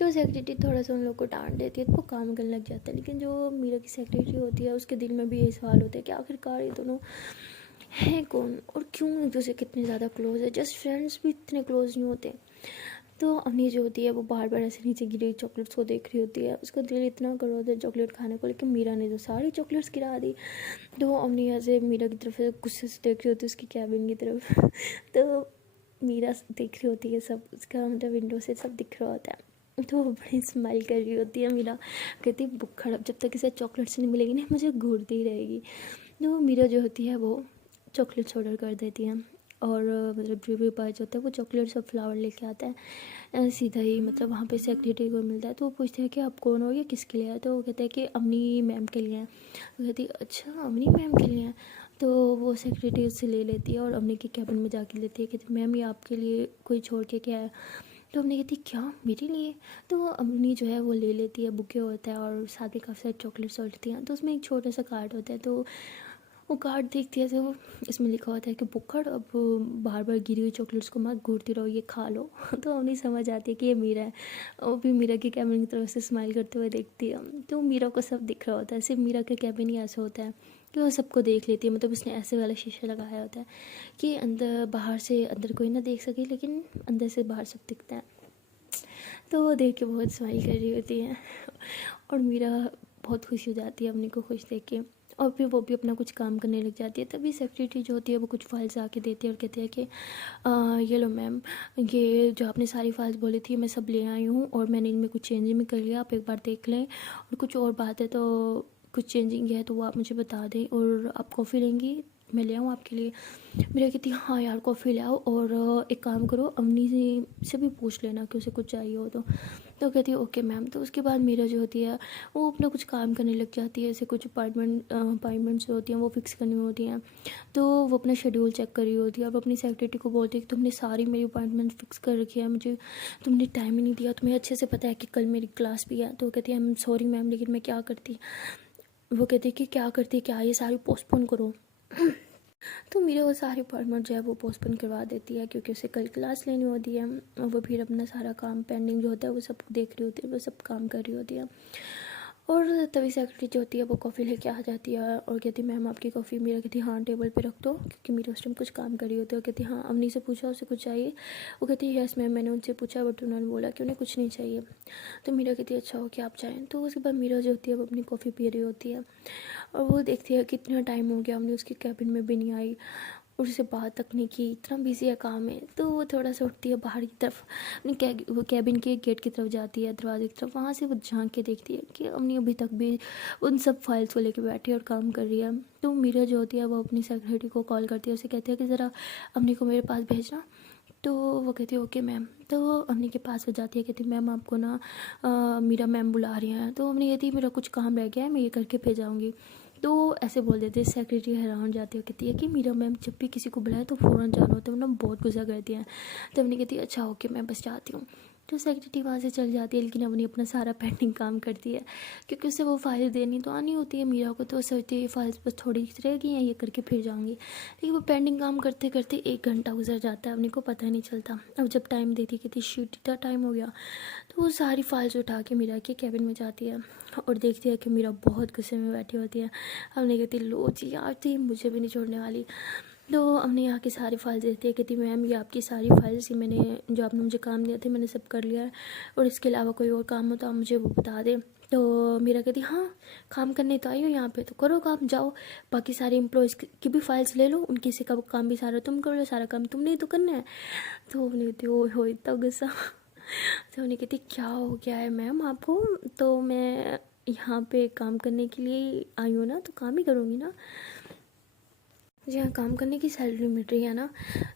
तो सेक्रेटरी थोड़ा सा उन लोग को डांट देती है तो वो काम करने लग जाता है। लेकिन जो मीरा की सेक्रेटरी होती है उसके दिल में भी यही सवाल होता है कि आखिरकार ये दोनों हैं कौन और क्यों एक दूसरे कितने ज़्यादा क्लोज है, जस्ट फ्रेंड्स भी इतने क्लोज नहीं होते। तो अम्मी जो होती है वो बार बार ऐसे नीचे गिरी चॉकलेट्स को देख रही होती है, उसका दिल इतना कर होता है चॉकलेट खाने को, लेकिन मीरा ने तो सारी चॉकलेट्स गिरा दी। तो अम्मी ऐसे मीरा की तरफ गुस्से से देख रही होती है उसकी कैबिन की तरफ। तो मीरा देख रही होती है सब, उसका मतलब विंडो से सब दिख रहा होता है। तो वो बड़ी स्माइल कर रही होती है। मीरा कहती बुक्खड़, अब जब तक इसे चॉकलेट्स नहीं मिलेगी ना मुझे घूरती ही रहेगी। तो मीरा जो होती है वो चॉकलेट्स ऑर्डर कर देती है और मतलब जो भी पार्च होता है वो चॉकलेट्स और फ्लावर लेके आता है सीधा ही, मतलब वहाँ पे सेक्रेटरी को मिलता है। तो वो पूछते हैं कि आप कौन हो, ये किसके लिए है। तो वो कहते हैं कि अम्नी मैम के लिए हैं। वो कहती है अच्छा अम्नी मैम के लिए हैं। तो वो सेक्रेटरी उससे ले लेती है और अम्नी के कैबिन में जाके लेती है, कहती मैम ये आपके लिए कोई छोड़ के क्या है। तो अम्नी कहती क्या मेरे लिए। तो अम्नी जो है वो ले लेती है, बुके होता है और साथ में काफ़ी सारी चॉकलेट्स होती हैं। तो उसमें एक छोटा सा कार्ड होता है। तो वो कार्ड देखती है तो इसमें लिखा होता है कि बुक्कड़ अब बार बार गिरी हुई चॉकलेट्स को मत घूरती रहो, ये खा लो। तो अब नहीं समझ आती है कि ये मीरा है। वो भी मीरा के कैबिन की तरफ से स्माइल करते हुए देखती है। तो मीरा को सब दिख रहा होता है, सिर्फ मीरा का कैबिन ही ऐसा होता है कि वो सबको देख लेती है। मतलब उसने ऐसे वाला शीशा लगाया होता है कि अंदर बाहर से अंदर कोई ना देख सके, लेकिन अंदर से बाहर सब दिखता है। तो वो देख के बहुत स्माइल कर रही होती है और मीरा बहुत खुश हो जाती है अपने को खुश देख के। और फिर वो भी अपना कुछ काम करने लग जाती है। तभी सेक्रेटरी जो होती है वो कुछ फाइल्स आके देती है और कहती है कि ये लो मैम, ये जो आपने सारी फाइल्स बोली थी मैं सब ले आई हूँ और मैंने इनमें कुछ चेंजिंग भी कर लिया, आप एक बार देख लें। और कुछ और बात है तो कुछ चेंजिंग है तो वो आप मुझे बता दें। और आप कॉफ़ी लेंगी, मैं ले आऊँ आपके लिए। मेरा कहती है हाँ यार कॉफ़ी ले आओ, और एक काम करो अवनी से भी पूछ लेना कि उसे कुछ चाहिए हो तो कहती है ओके मैम। तो उसके बाद मीरा जो होती है वो अपना कुछ काम करने लग जाती है। जैसे कुछ अपॉइंटमेंट्स जो होती हैं वो फिक्स करनी होती हैं, तो वो अपना शेड्यूल चेक कर रही होती है। अब अपनी सेक्रेटरी को बोलती है कि तुमने सारी मेरी अपॉइंटमेंट फिक्स कर रखी है, मुझे तुमने टाइम ही नहीं दिया, तुम्हें अच्छे से पता है कि कल मेरी क्लास भी है। तो कहती है आई एम सॉरी मैम, लेकिन मैं क्या करती। वो कहती है कि क्या करती, क्या ये सारी पोस्टपोन करो। तो मेरे वो सारी अपॉइंटमेंट जो है वो पोस्टपोन करवा देती है, क्योंकि उसे कल क्लास लेनी होती है। और वो फिर अपना सारा काम पेंडिंग जो होता है वो सब देख रही होती है, वो सब काम कर रही होती है। और तभी सेक्रेटरी जो होती है वो कॉफ़ी लेके आ जाती है और कहती है मैम आपकी कॉफ़ी। मेरा कहती है हाँ टेबल पे रख दो, क्योंकि मेरे उस टाइम कुछ काम कर रही होती है। और कहती है हाँ अवनी से पूछा उसे कुछ चाहिए। वो कहती है यस मैम, मैंने उनसे पूछा बट उन्होंने बोला कि उन्हें कुछ नहीं चाहिए। तो मीरा कहती है अच्छा हो कि आप जाएँ। तो उसके बाद मीरा जो होती है वो अपनी कॉफ़ी पी रही होती है और वो देखती है कितना टाइम हो गया हमने उसके कैबिन में भी नहीं आई और उससे बात तक नहीं की, इतना बिजी है काम में। तो वो थोड़ा सा उठती है बाहर की तरफ, अपनी वो कैबिन के गेट की तरफ जाती है, दरवाजे की तरफ। वहाँ से वो झांक के देखती है कि अम्मी अभी तक भी उन सब फाइल्स को लेके बैठी है और काम कर रही है। तो मीरा जो होती है वो अपनी सेक्रेटरी को कॉल करती है, उसे कहती है कि ज़रा अम्मी को मेरे पास भेजना। तो वो कहती है ओके मैम। तो वो अम्मी के पास हो जाती है, कहती है मैम आपको ना मीरा मैम बुला रही हैं। तो अम्मी कहती है मेरा कुछ काम रह गया है, मैं ये करके भेजाऊँगी। तो ऐसे बोल देते हैं। सेक्रेटरी हैरान हो जाती है, कहती है कि मीरा मैम जब भी किसी को बुलाए तो फ़ौरन जाना होता है, वरना बहुत गुस्सा करती हैं। तो अवनी कहती है अच्छा ओके मैं बस जाती हूँ। तो सेक्रेटरी वहाँ से चल जाती है, लेकिन अवनी अपना सारा पेंडिंग काम करती है, क्योंकि उसे वो फाइल देनी तो आनी होती है मीरा को। तो सोचती है ये फाइल्स बस थोड़ी रहेगी या ये करके फिर जाऊँगी। लेकिन वो पेंडिंग काम करते करते 1 घंटा गुजर जाता है, अवनी को पता नहीं चलता। अब जब टाइम देती कहती शीट इतना टाइम हो गया। तो वो सारी फाइल्स उठा के मीरा के कैबिन में जाती है और देखती है कि मीरा बहुत गुस्से में बैठी होती है। हमने कहती लो जी यार थी मुझे भी नहीं छोड़ने वाली। तो हमने यहाँ की सारी फाइल्स देती है, कहती मैम ये आपकी सारी फाइल्स, ये मैंने जो आपने मुझे काम दिया था मैंने सब कर लिया है, और इसके अलावा कोई और काम हो तो आप मुझे वो बता दें। तो मीरा कहती हाँ काम करने तो आई हो यहाँ पे तो करो काम, जाओ बाकी सारे एम्प्लॉयज़ की भी फाइल्स ले लो, उनकी से का काम भी सारा तुम कर लो, सारा काम तुमने ही तो करना है। तो वो कहती हो इतना गुस्सा। तो उन्हें कहती क्या हो गया है मैम आपको, तो मैं यहाँ पे काम करने के लिए आई हूँ ना, तो काम ही करूँगी ना, मुझे यहाँ काम करने की सैलरी मिल रही है ना।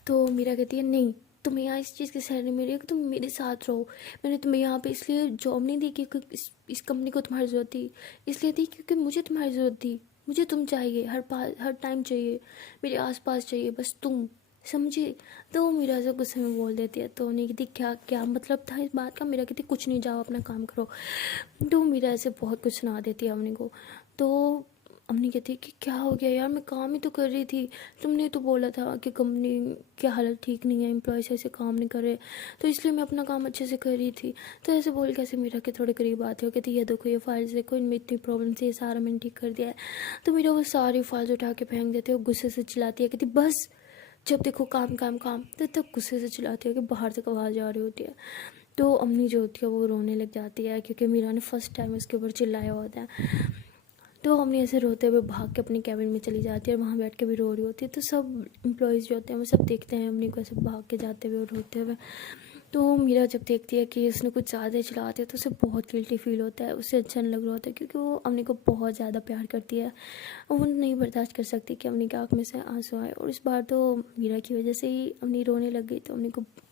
तो मीरा कहती है नहीं तुम्हें यहाँ इस चीज़ की सैलरी मिल रही है कि तुम मेरे साथ रहो। मैंने तुम्हें यहाँ पे इसलिए जॉब नहीं दी कि इस कंपनी को तुम्हारी ज़रूरत थी, इसलिए दी क्योंकि मुझे तुम्हारी ज़रूरत थी। मुझे तुम चाहिए, हर टाइम चाहिए, मेरे आसपास चाहिए, बस तुम समझे। तो मीरा से गुस्से में बोल देती है। तो उन्हें कहती क्या क्या मतलब था इस बात का। मीरा कहती कुछ नहीं, जाओ अपना काम करो। तो मीरा ऐसे बहुत कुछ सुना देती है अम्मी को। तो अम्मी कहती है कि क्या हो गया यार, मैं काम ही तो कर रही थी, तुमने तो बोला था कि कंपनी की हालत ठीक नहीं है, एम्प्लॉयज़ ऐसे काम नहीं कर रहे, तो इसलिए मैं अपना काम अच्छे से कर रही थी। तो ऐसे बोल के ऐसे मीरा के थोड़े करीब आते हो, कहती ये देखो ये फाइल्स देखो, इनमें इतनी प्रॉब्लम थी, ये सारा मैंने ठीक कर दिया है। तो मीरा वो सारी फाइल्स उठा के फेंक देते हो, गुस्से से चिल्लाती है, कहती बस जब देखो काम काम काम। तो तब गुस्से से चिल्लाती है कि बाहर तक आवाज़ आ रही होती है। तो अम्मी जो होती है वो रोने लग जाती है, क्योंकि मीरा ने फर्स्ट टाइम उसके ऊपर चिल्लाया होता है। तो अम्मी ऐसे रोते हुए भाग के अपने कैबिन में चली जाती है और वहाँ बैठ के भी रो रही होती है। तो सब एम्प्लॉयज़ जो होते हैं वो सब देखते हैं अम्मी को ऐसे भाग के जाते हुए और रोते हुए। तो मीरा जब देखती है कि उसने कुछ ज़्यादा चिल्ला दिया तो उसे बहुत गिल्टी फील होता है, उसे अच्छा नहीं लग रहा होता है, क्योंकि वो अम्मी को बहुत ज़्यादा प्यार करती है और वो नहीं बर्दाश्त कर सकती कि अम्मी की आँख में से आंसू आए। और इस बार तो मीरा की वजह से ही अम्मी रोने लग गई, तो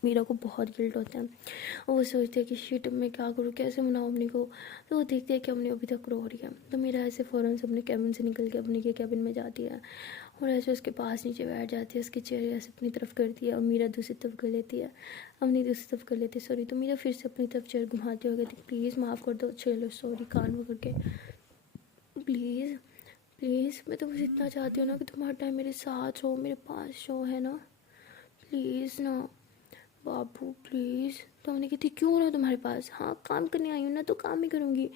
मीरा को बहुत गिल्ट होता है और वो सोचती है कि शिट मैं क्या करूँ, कैसे मनाऊँ अम्मी को। तो वो देखती है कि अम्मी अभी तक रो रही है। तो मीरा ऐसे फ़ौरन से अपने कैबिन से निकल के अम्मी के कैबिन में जाती है और ऐसे उसके पास नीचे बैठ जाती है, उसके चेहरे ऐसे अपनी तरफ करती है और मीरा दूसरी तरफ कर लेती है, अम्मी दूसरी तरफ कर लेती है सॉरी। तो मीरा फिर से अपनी तरफ चेयर घुमाती हो, कहती प्लीज़ माफ़ कर दो, चलो सॉरी कान पकड़ के, प्लीज़ प्लीज़, मैं तो बस इतना चाहती हूँ ना कि तुम हर टाइम मेरे साथ हो, मेरे पास हो, है ना। प्लीज़ ना बाबू, प्लीज़। तो हमने कहती क्यों ना तुम्हारे पास, हाँ काम करने आई हूँ ना तो काम ही करूँगी।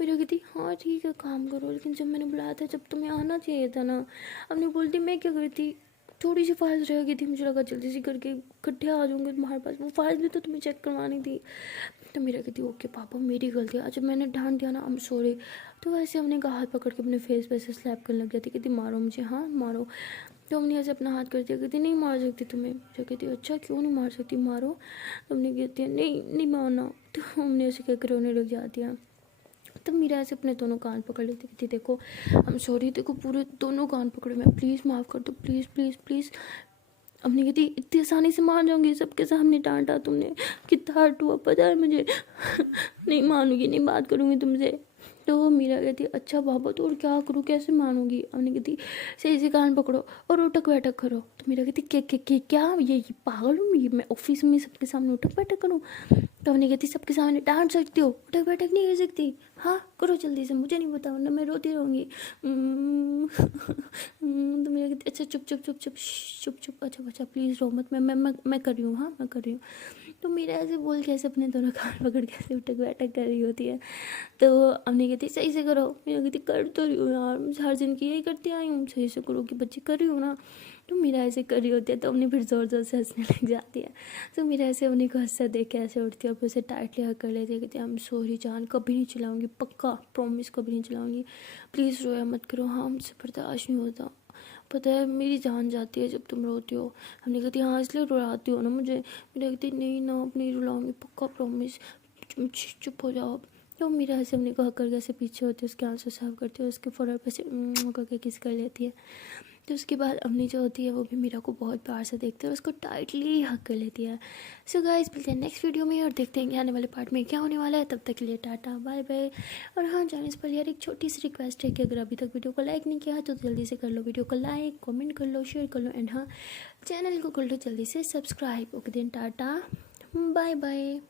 मेरी कहती हाँ ठीक है काम करो, लेकिन जब मैंने बुलाया था जब तुम्हें आना चाहिए था ना। हमने बोलती मैं क्या करती, थोड़ी सी फाइल्स रह गई थी, मुझे लगा जल्दी से करके इकट्ठे आ जाऊँगे तुम्हारे पास, वो फाइल्स भी तो तुम्हें चेक करवानी थी। तो मेरा कहती ओके पापा मेरी गलती है, जब मैंने डांट दिया ना आई एम सॉरी। तो वैसे हमने कहा हाथ पकड़ के अपने फेस पे से स्लैप करने लग जाती, कहती मारो मुझे, हाँ मारो। तो हमने ऐसे अपना हाथ कर दिया, कहती नहीं मार सकती तुम्हें। जो कहती अच्छा क्यों नहीं मार सकती, मारो। तो हमने कहती है नहीं नहीं मारना। तो हमने ऐसे कहकर रोने लग जाती है। तब मीरा ऐसे अपने दोनों कान पकड़ लेती, कहती देखो हम सॉरी, देखो पूरे दोनों कान पकड़े मैं, प्लीज़ माफ़ कर दो, प्लीज़ प्लीज़ प्लीज़। हमने कहती इतनी आसानी से मान जाऊंगी, सबके सामने डांटा तुमने, कितना हर्ट हुआ पता है मुझे। नहीं मानूंगी, नहीं बात करूंगी तुमसे। तो मीरा कहती अच्छा बाबा तो और क्या करूँ, कैसे मानूंगी। हमने कहती सही से कान पकड़ो और उठक बैठक करो। तो मीरा कहती क्या ये पागल हूँ मैं ऑफिस में सबके सामने उठक बैठक करूँ। तो हमने कहती सबके सामने डांट सकती हो, उठक बैठक नहीं कर सकती, हाँ करो जल्दी से, मुझे नहीं पता वरना मैं रोती रहूँगी। तो मेरा कहती अच्छा चुप चुप चुप चुप चुप चुप, अच्छा अच्छा प्लीज़ रो मत, मैं कर रही हूँ, हाँ मैं कर रही हूँ। तो मेरा ऐसे बोल के ऐसे अपने दोनों कान पकड़ के ऐसे उठक बैठक कर रही होती है। तो हमने कहती सही से करो, मेरा कहती कर तो रही हूँ यार, मैं हर दिन की यही करती आई हूँ, सही से करो कि बच्ची कर रही हूँ ना। तो मेरा ऐसे कर रही होती है, तो हमने फिर ज़ोर ज़ोर से हंसने लग जाती है। तो मेरा ऐसे उन्हीं को हंसता देख के ऐसे उठती है और फिर उसे टाइटली हग कर लेती है, कहती है आई एम सॉरी जान, कभी नहीं चिल्लाऊंगी, पक्का प्रॉमिस कभी नहीं चिल्लाऊंगी, प्लीज़ रोया मत करो, हाँ मुझसे बर्दाश्त नहीं होता, पता है मेरी जान जाती है जब तुम रोती हो। हमने कहती हाँ इसलिए रुलाती हो ना मुझे। मेरा कहती नहीं ना अब नहीं रुलाऊंगी, पक्का प्रॉमिस, चुप हो जाओ। तो मेरा ऐसे हमने को हक करके ऐसे पीछे होती है, उसके आंसू साफ करती है, उसके फोरहेड पे से करके किस कर लेती है। तो उसके बाद अम्मी जो होती है वो भी मीरा को बहुत प्यार से देखती है और उसको टाइटली हक कर लेती है। सो गाइस मिलते हैं नेक्स्ट वीडियो में और देखते हैं कि आने वाले पार्ट में क्या होने वाला है। तब तक के लिए टाटा बाय बाय। और हाँ जाने से पहले यार एक छोटी सी रिक्वेस्ट है कि अगर अभी तक वीडियो को लाइक नहीं किया तो जल्दी से कर लो, वीडियो को लाइक कमेंट कर लो, शेयर कर लो एंड हाँ चैनल को कर लो जल्दी से सब्सक्राइब। ओके दिन टाटा बाय बाय।